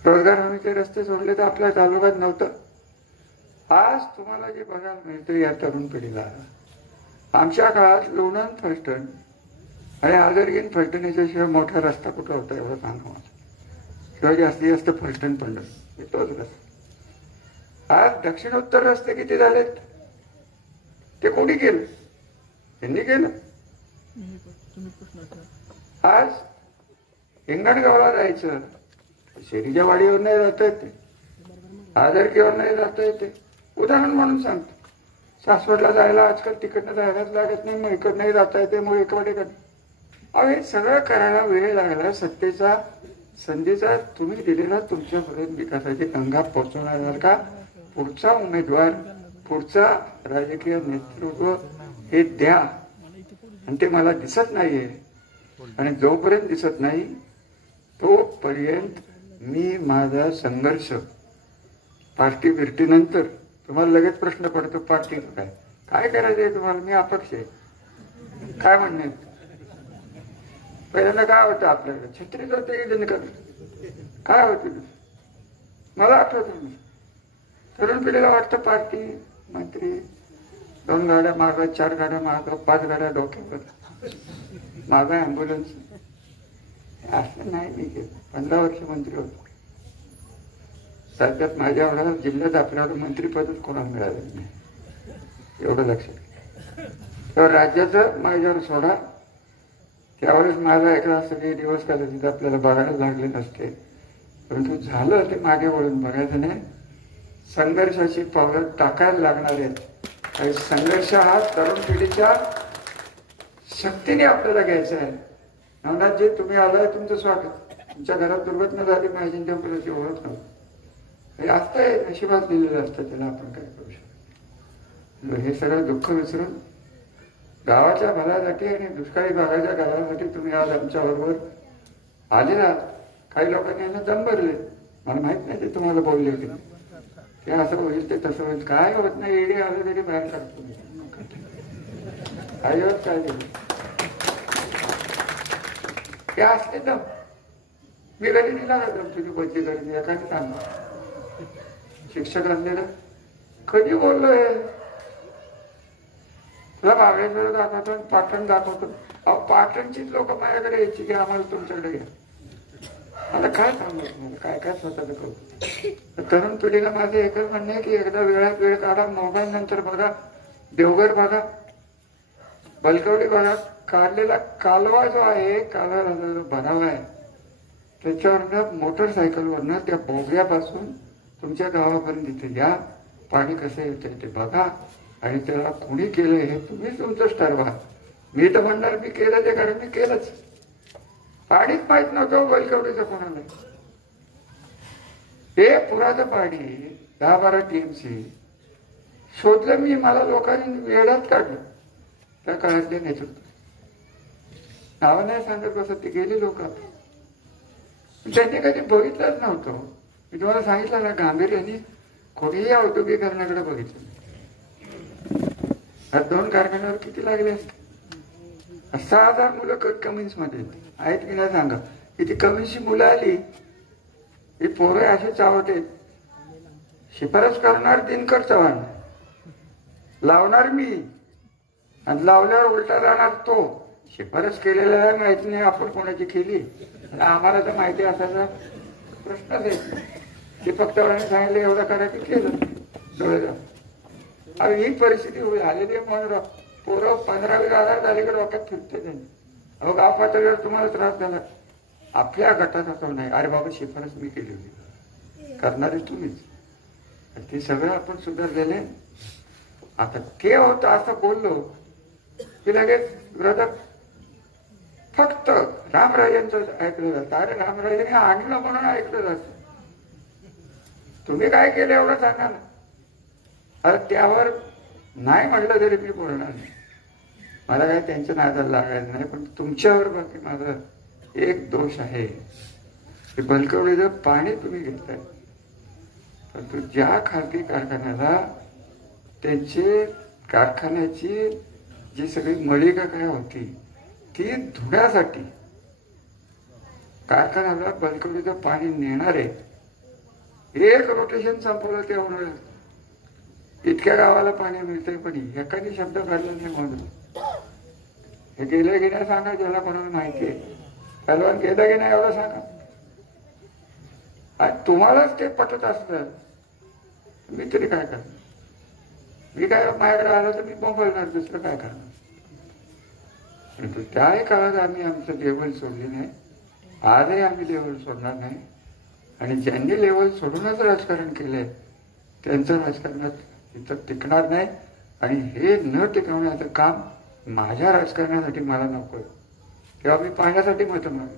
रोजगार हमीचे रस्ते सोडले तर आपल्या तालुक्यात नव्हतं. आज तुम्हाला जे बघायला मिळतं या तरुण पिढीला, आमच्या काळात लोणंद फलटण आणि आदरगीन फलटण याच्याशिवाय मोठा रस्ता कुठं होता एवढं सांगा मला. शिवाय जास्तीत जास्त फलटण पंढर तोच रस्ता. आज दक्षिण उत्तर रस्ते किती झालेत ते कोणी केलं? त्यांनी केलं. आज हिंगणगावला जायचं, शेरीच्या वाडीवर नाही जाता येते, आदरकीवर नाही जाता येते. उदाहरण म्हणून सांगतो, सासवडला जायला आजकाल तिकडनं जायलाच लागत नाही, मग इकडनंही जाता येते, मग इकडे. अहो हे सगळं करायला वेळ लागला. सत्तेचा संधीचा तुम्ही दिलेला तुमच्यापर्यंत विकासाची गंगा पोहोचवणार का पुढचा उमेदवार पुढचा राजकीय नेतृत्व हे द्या, आणि ते मला दिसत नाहीये. आणि जोपर्यंत दिसत नाही तोपर्यंत मी माझा संघर्ष पार्टी बिर्टीनंतर तुम्हाला लगेच प्रश्न पडतो पार्टी काय काय करायचंय तुम्हाला. मी अपक्ष आहे. काय म्हणणे पहिल्यांदा काय होतं आपल्याकडे छत्रीच होते की काय होतं मला आठवत. तरुण पिढीला वाटतं पार्टी मंत्री 2 गाड्या मागं 4 गाड्या मागं 5 गाड्या डोक्यावर मागं ॲम्ब्युलन्स. असं नाही मी केलं. 15 वर्ष मंत्री होतो. सध्यात माझ्या एवढ्या जिल्ह्यात आपल्याला मंत्रीपदच कोणाला मिळालं नाही एवढं लक्षात. तर राज्याचं माझ्यावर सोडा. त्यावेळेस माझा एकदा सगळे दिवस कदाचित आपल्याला बघायला लागले नसते, परंतु झालं ते मागे वळून बघायचं नाही. संघर्षाची पावलं टाकायला लागणार आहेत. आणि संघर्ष हा तरुण पिढीच्या शक्तीने आपल्याला घ्यायचा आहे. नवनाथ जी तुम्ही आलाय, तुमचं स्वागत. तुमच्या घरात दुर्घटना झाली, माझी टेम्पलची ओळख नव्हती. असतंय, नशिबात दिलेलं असतं, त्याला आपण काय करू शकतो. हे सगळं दुःख विसरून गावाच्या भल्यासाठी आणि दुष्काळी भागाच्या गावासाठी तुम्ही आज आमच्या बरोबर आले ना. काही लोकांनी यांना दम भरले. मला माहित नाही ते तुम्हाला बोलले होते ते असं होईल ते तसं होईल. काय होत नाही, एडी आलं तरी बाहेर काढतो. काही होत काय ते असते दम. मी कधी दिला ना दम तुझी बदली करायची एखादी सांगा. शिक्षक असलेलं कधी बोललोय तुला महाबळेश्वर दाखवतो, पाटण दाखवतो. पाटणचीच लोक माझ्याकडे यायची की आम्हाला तुमच्याकडे घ्या. मला काय सांगतो तुम्हाला काय काय स्वतःला करतो. तरुण पिढीला माझं एकच म्हणणं आहे की एकदा वेळात वेळ काढा. मोबाईल नंतर बघा, देवघर बघा, बलकवडी बघा. काढलेला कालवा जो आहे, कालवा जो बनावा आहे, त्याच्यावरनं मोटरसायकलवरनं त्या बोगऱ्यापासून तुमच्या गावापर्यंत तिथे या. पाणी कसं येतं ते बघा. आणि त्याला कोणी केलं हे तुम्ही तुमचंच ठरवा. मी तर म्हणणार मी केलं ते, कारण मी केलंच. पाणीच माहित नव्हतं बलकवडीचं कोणाला. हे पुराचं पाणी 10-12 TMC शोधलं मी. मला लोकांनी वेळात काढलं. त्या काळातले नेतृत्व नावं नाही सांगत बसत, ते गेली लोक. त्यांनी कधी बघितलंच नव्हतं. मी तुम्हाला सांगितलं ना, गांभीर्याने कोणीही औद्योगिकरणाकडे बघितलं. 2 कारखान्यावर किती लागले असते. 6,000 मुलं कमिन्स मध्ये आहेत की नाही सांगा. किती कमिन्सची मुलं आली. ही पोरं असे चावते. शिफारस करणार दिनकर चव्हाण, लावणार मी, आणि लावल्यावर उलटा जाणार तो. शिफारस केलेला आहे माहिती नाही आपण कोणाची केली. आम्हाला तर माहिती असायचा प्रश्नच आहे. ते फक्त सांगितलं एवढं करायचं केलं डोळे जाऊन. ही परिस्थिती आलेली आहे म्हणून पोरं 15,000 झाली की डोक्यात फिरते त्यांनी. अहो गाव पातळीवर तुम्हाला त्रास झाला, आपल्या गटात असं नाही. अरे बाबा शिफारस मी केली होती, करणारे तुम्हीच. ते सगळं आपण सुधारलेले. आता ते होतं असं बोललो की लगेच विरोधक फक्त रामराजेंचं ऐकलं जातं. अरे रामराजेने आणलं म्हणून ऐकलं जातं. तुम्ही काय केलं एवढं सांगा ना. अरे त्यावर नाही म्हटलं तरी मी बोलणार नाही. मला काय त्यांच्या नादाला लागायचं नाही. पण तुमच्यावर बाकी माझा एक दोष आहे की बलकवडीचं पाणी तुम्ही घेताय, परंतु ज्या खाजगी कारखान्याला त्यांचे कारखान्याची जी सगळी मलिका काय होती ती धुण्यासाठी कारखान्याला बलकवडीचं पाणी नेणारे एक रोटेशन संपवलं तेवढं. इतक्या गावाला पाणी मिळतंय, पण एखादी शब्द काढला नाही म्हणून. हे गेलं की नाही सांगा, ज्याला कोणाला माहिती आहे. पहलवान गेलं की नाही एवढं सांगा. आणि तुम्हालाच ते पटत असतं, मी तरी काय करणार. मी काय माझ्याकडे आलं तर मी बोंबलणार, दुसरं काय करणार. परंतु त्याही काळात आम्ही आमचं लेवल सोडली नाही. आजही आम्ही लेवल सोडणार नाही. आणि ज्यांनी लेवल सोडूनच राजकारण केलंय त्यांचं राजकारणात इथं टिकणार नाही. आणि हे न टिकवण्याचं काम माझ्या राजकारणासाठी मला नकोय. तेव्हा मी पाहण्यासाठी मतं मागेन.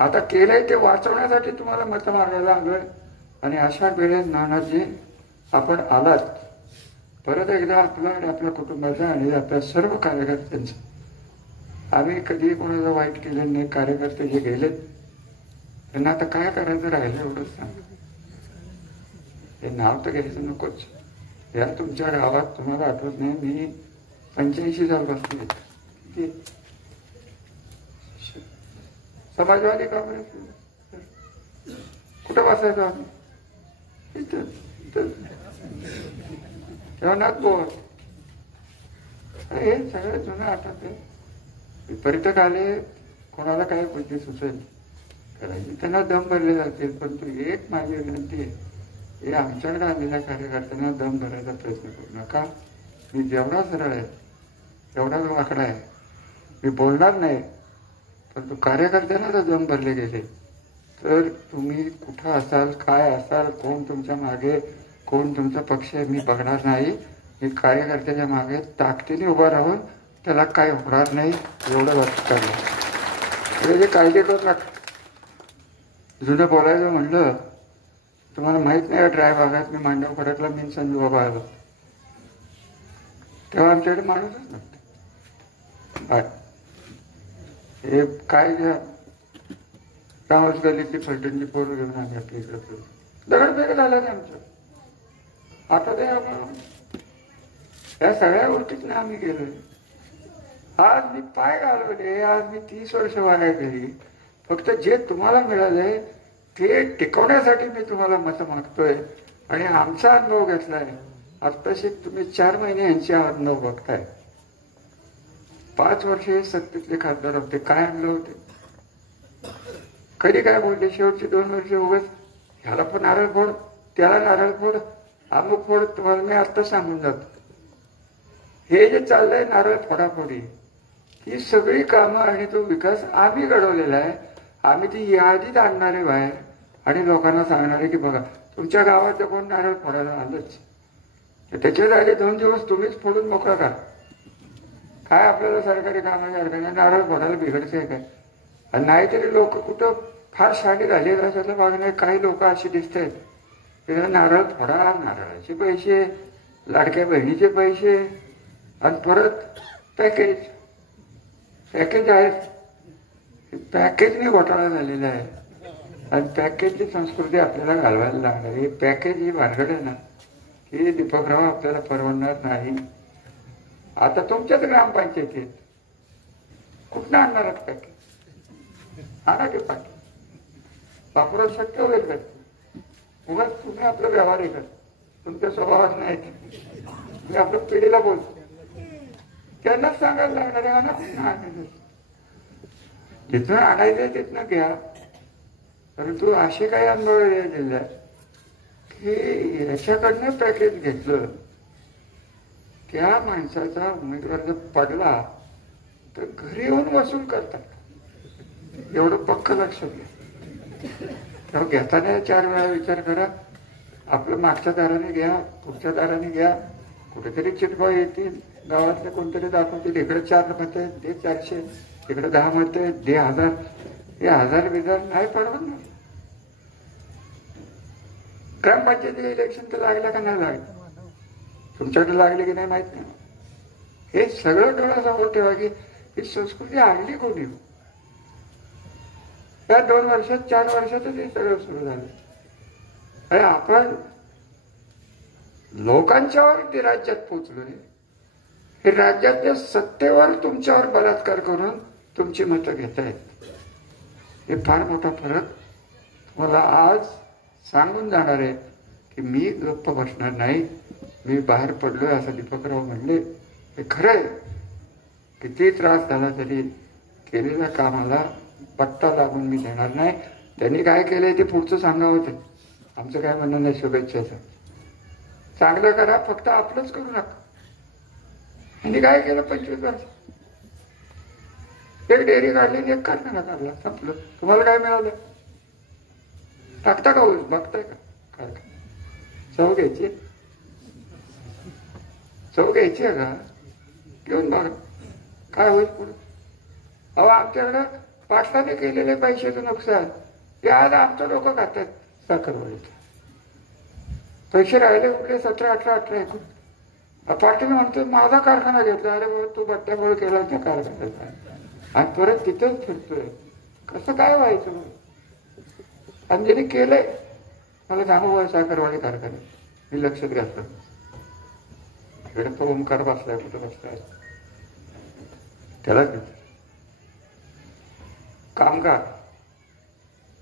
आता केलंय ते वाचवण्यासाठी तुम्हाला मतं मागायला आलोय. आणि अशा वेळेस नानाजी आपण आलात परत एकदा आपला आणि आपल्या कुटुंबाचा आणि आपल्या सर्व कार्यकर्त्यांचं आम्ही कधी कोणाचं वाईट केलं नाही. कार्यकर्ते जे गेलेत त्यांना आता काय करायचं राहिलं एवढंच सांग. हे नाव तर घ्यायचं नकोच. या तुमच्या गावात तुम्हाला आठवत नाही मी 85 जाऊन बसले. समाजवादी काँग्रेस कुठं बसायचो आम्ही? इथं तेव्हा नागपूर. हे सगळं जुनं आठवते. विपरीत आले कोणाला काय बुद्धी सुचेल करायची त्यांना दम भरले जातील. पण तू एक माझी विनंती आहे, हे आमच्याकडे आलेल्या कार्यकर्त्यांना दम भरायचा प्रयत्न करू नका. मी जेवढा सरळ आहे तेवढाच वाकडा आहे. मी बोलणार नाही, परंतु कार्यकर्त्यांना जर दम भरले गेले तर तुम्ही कुठं असाल, काय असाल, कोण तुमच्या मागे, कोण तुमचा पक्ष आहे, मी बघणार नाही. मी कार्यकर्त्याच्या मागे ताकदीने उभा राहून त्याला काय होणार नाही एवढं लक्ष काढलं. जे कायदे करू नका. जुनं बोलायचं म्हणलं, तुम्हाला माहित नाही ड्राय भागात मी मांडव खडकला मी संजू बाबा आलो तेव्हा आमच्याकडे माणूसच नव्हते. हे काय घ्या रामच गलीतली फलटणची पोरं घेऊन आम्ही आपल्या इकडे दगडफेक झाला नाही आमचं. आता ते या सगळ्या गोष्टीतनं आम्ही गेलोय. आज मी पाय घालवले, आज मी 30 वर्ष वाया गेली. फक्त जे तुम्हाला मिळालंय ते टिकवण्यासाठी मी तुम्हाला मतं मागतोय आणि आमचा अनुभव घेतलाय. आत्ताशी तुम्ही 4 महिने यांचे अनुभव बघताय. 5 वर्षे सत्तेतले खासदार होते, काय आणलं होते, कधी काय बोलले. शेवटची 2 वर्ष उगाच ह्याला पण नारळ फोड, त्याला नारळ फोड, अमुक फोड. तुम्हाला मी आत्ता सांगून जातो, हे जे चाललंय नारळ फोडाफोडी, ही सगळी कामं आणि तो विकास आम्ही घडवलेला आहे. आम्ही ती यादीत आणणारे बाहेर आणि लोकांना सांगणारे की बघा तुमच्या गावात कोण नारळ फोडायला आलंच तर त्याच्या जागी 2 दिवस तुम्हीच फोडून मोकळा करा. काय आपल्याला सरकारी कामाच्या अडचणी नारळ फोडायला बिघडते काय? आणि नाहीतरी लोक कुठं फार शाडी झाली त्याच्यातलं बघणे. काही लोक अशी दिसत आहेत की नारळ फोडा, नारळाचे पैसे, लाडक्या बहिणीचे पैसे आणि परत पॅकेज आहेत. पॅकेजने घोटाळा झालेला आहे आणि पॅकेजची संस्कृती आपल्याला घालवायला लागणार. ही पॅकेज ही भानगड आहे ना, ही दीपकराव आपल्याला परवडणार नाही. आता तुमच्याच ग्रामपंचायतीत कुठनं आणणार पॅकेज? आणा की पॅकेज वापरा शक्य होईल का? उगाच तुम्ही आपलं व्यवहार कर, तुमच्या स्वभावात नाही. मी आपल्या पिढीला बोलतो, त्यांनाच सांगायला लागणार आहे आणा. कुठनं आणायचं जिथून आणायचंय तिथनं घ्या. परंतु असे काही अनुभव दिले की याच्याकडनं पॅकेज घेतलं, त्या माणसाचा उमेदवार जर पडला तर घरी येऊन वसूल करतात. एवढं पक्क लक्षात घ्या. तेव्हा घेताना 4 वेळा विचार करा. आपलं मागच्या दाराने घ्या, पुढच्या दाराने घ्या. कुठेतरी चिटकाव येतील, गावातले कोणतरी दाखवतील. इकडे 4 मतं दे 400, इकडे 10 मतं दे 1000. हे 1000 बिजार नाही पडवत ना. ग्रामपंचायती इलेक्शन तर लागलं का नाही लागलं? तुमच्याकडे लागले की नाही माहित नाही. हे सगळं डोळ्यासमोर ठेवा की ही संस्कृती आणली कोणी. या 2 वर्षात 4 वर्षातच हे सगळं सुरू झालं. आणि आपण लोकांच्यावर ते राज्यात पोचलोय. हे राज्यातल्या सत्तेवर तुमच्यावर बलात्कार करून तुमची मतं घेतायत. हे फार मोठा फरक तुम्हाला आज सांगून जाणार आहे की मी गप्प बसणार नाही. मी बाहेर पडलोय असं दीपकराव म्हणले. हे खरं आहे. किती त्रास झाला तरी केलेल्या कामाला पट्टा लागून मी देणार नाही. त्यांनी काय केलंय ते पुढचं सांगावं. ते आमचं काय म्हणणं नाही. शुभेच्छाचं चांगलं करा, फक्त आपलंच करू नका. यांनी काय केलं 25 वर्ष? एक डेअरी काढली, एक कारखाना काढला, संपलं. तुम्हाला काय मिळालं? टाकता का ऊस? बघताय का कारखाना? चव घ्यायची आहे का? घेऊन बघा काय होईल पुढे. अहो आमच्याकडं पाटलाने केलेले पैशाचं नुकसान हे आज आमचं लोक खातात. साखरवाडीचं पैसे राहिले कुठले? 17, 18, 18 एकूण पाटील म्हणतो माझा कारखाना घेतला. अरे बाबा तू बट्ट्यामुळे केला त्या कारखान्याचा आणि परत तिथंच फिरतोय, कसं काय व्हायचं मग? आणि ज्यांनी केलंय मला सांगू साखरवाडी कारखान्यात मी लक्षात घातलं. इकडे तो ओंकार बसलाय, कुठं बसलाय त्याला कामगार,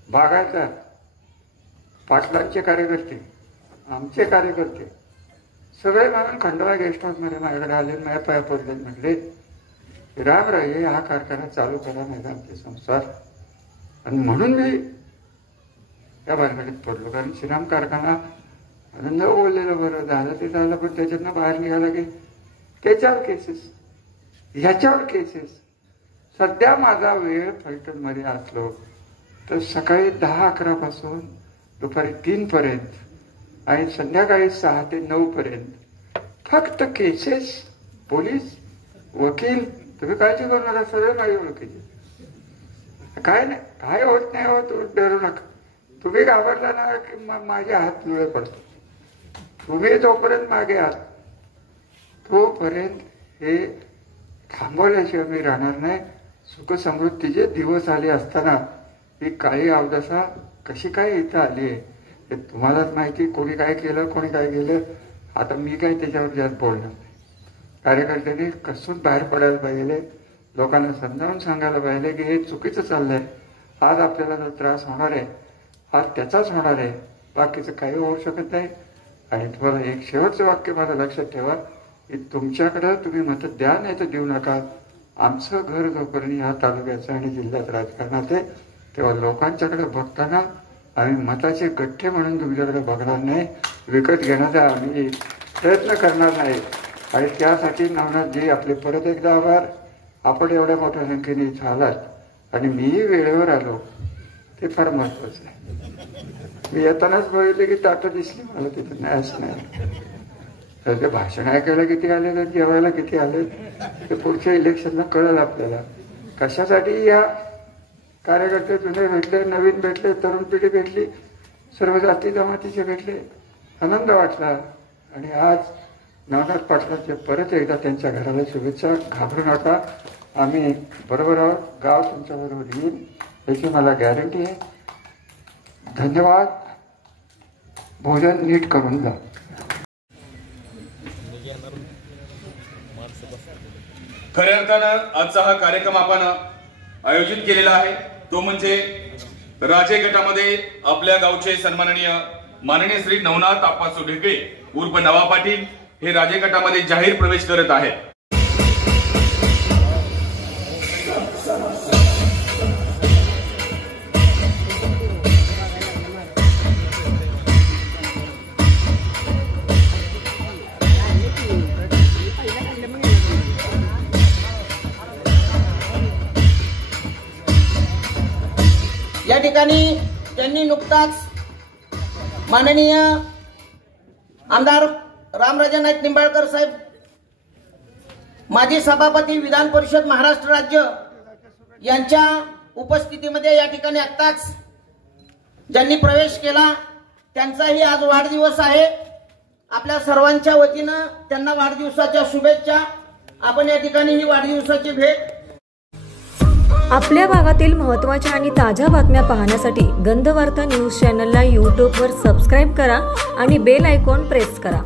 बागायतदार, पाटलांचे कार्यकर्ते, आमचे कार्यकर्ते सगळे म्हणून खंडोबा गेस्ट हाऊस मध्ये माझ्याकडे आले, माझ्या पाया पडले, म्हटले रामराये हा कारखाना चालू करा नाही आमचे संसार. आणि म्हणून मी त्या भानगडीत पडलो, कारण श्रीराम कारखाना न बोललेलं बरं झालं ते झालं, पण त्याच्यातनं बाहेर निघाला की त्याच्यावर केसेस, ह्याच्यावर केसेस. सध्या माझा वेळ फलटणमध्ये असलो तर सकाळी 10-11 पासून दुपारी 3 पर्यंत आणि संध्याकाळी 6 ते 9 पर्यंत फक्त केसेस. पोलीस, वकील, तुम्ही काळजी करू नका, सगळे माझी ओळखीचे. काय नाही, काय होत नाही होत, डरू नका. तुम्ही घाबरला ना की माझे हात लुळे पडतो. तुम्ही जोपर्यंत मागे आहात तोपर्यंत हे थांबवल्याशिवाय मी राहणार नाही. सुखसमृद्धीचे दिवस आले असताना ही काळी अवदशा कशी काय इथं आली आहे हे तुम्हालाच माहिती. कोणी काय केलं, कोणी काय केलं, आता मी काय त्याच्यावर जास्त बोलणार नाही. कार्यकर्त्यांनी कसून बाहेर पडायला पाहिजे, लोकांना समजावून सांगायला पाहिजे की हे चुकीचं चाललंय. आज आपल्याला जो त्रास होणार आहे हा त्याचाच होणार आहे, बाकीचं काही होऊ शकत नाही. आणि तुम्हाला एक शेवटचं वाक्य माझं लक्षात ठेवा की तुमच्याकडं तुम्ही मतं द्या नाही तर देऊ नका. आमचं घर जोपर्यंत ह्या तालुक्याचं आणि जिल्ह्यात राजकारणात आहे तेव्हा लोकांच्याकडे बघताना आम्ही मताचे गठ्ठे म्हणून तुमच्याकडे बघणार नाही, विकत घेण्याचा आम्ही प्रयत्न करणार नाही. आणि त्यासाठी नवनाथजी आपले परत एकदा आभार. आपण एवढ्या मोठ्या संख्येने इथं आलात आणि मीही वेळेवर आलो ते फार महत्वाचं आहे. मी येतानाच बघितले की टाटा दिसली मला तिथं, नाही असं नाही. तर ते भाषण ऐकायला किती आले तर जेवायला किती आले ते पुढच्या इलेक्शनला कळेल आपल्याला. कशासाठी या कार्यकर्ते जुने भेटले, नवीन भेटले, तरुण पिढी भेटली, सर्व जाती जमातीचे भेटले, आनंद वाटला. आणि आज नवनाथ पाटलांचे परत एकदा त्यांच्या घराला शुभेच्छा. घाबरू नका, आम्ही बरोबर आहोत, गाव तुमच्याबरोबर येईल याची मला गॅरंटी आहे. धन्यवाद. भोजन नीट करून जा. खऱ्या अर्थानं आजचा हा कार्यक्रम आपण आयोजित केलेला आहे तो म्हणजे राजे गटामध्ये आपल्या गावचे सन्माननीय माननीय श्री नवनाथ आप्पासू ढेकळे उर्फ नवा पाटील हे राजे गटामध्ये जाहीर प्रवेश करत आहेत. या ठिकाणी त्यांनी नुकताच माननीय आमदार रामराजे नाईक निंबाळकर साहेब, माजी सभापती विधान परिषद महाराष्ट्र राज्य यांच्या उपस्थितीमध्ये या ठिकाणी आत्ताच ज्यांनी प्रवेश केला त्यांचाही आज वाढदिवस आहे. आपल्या सर्वांच्या वतीनं त्यांना वाढदिवसाच्या शुभेच्छा. आपण या ठिकाणी ही वाढदिवसाची भेट. आपल्या भागातील महत्त्वाच्या आणि ताज्या बातम्या पाहण्यासाठी गंधवार्ता न्यूज चॅनलला यूट्यूबवर सबस्क्राईब करा आणि बेल आयकॉन प्रेस करा.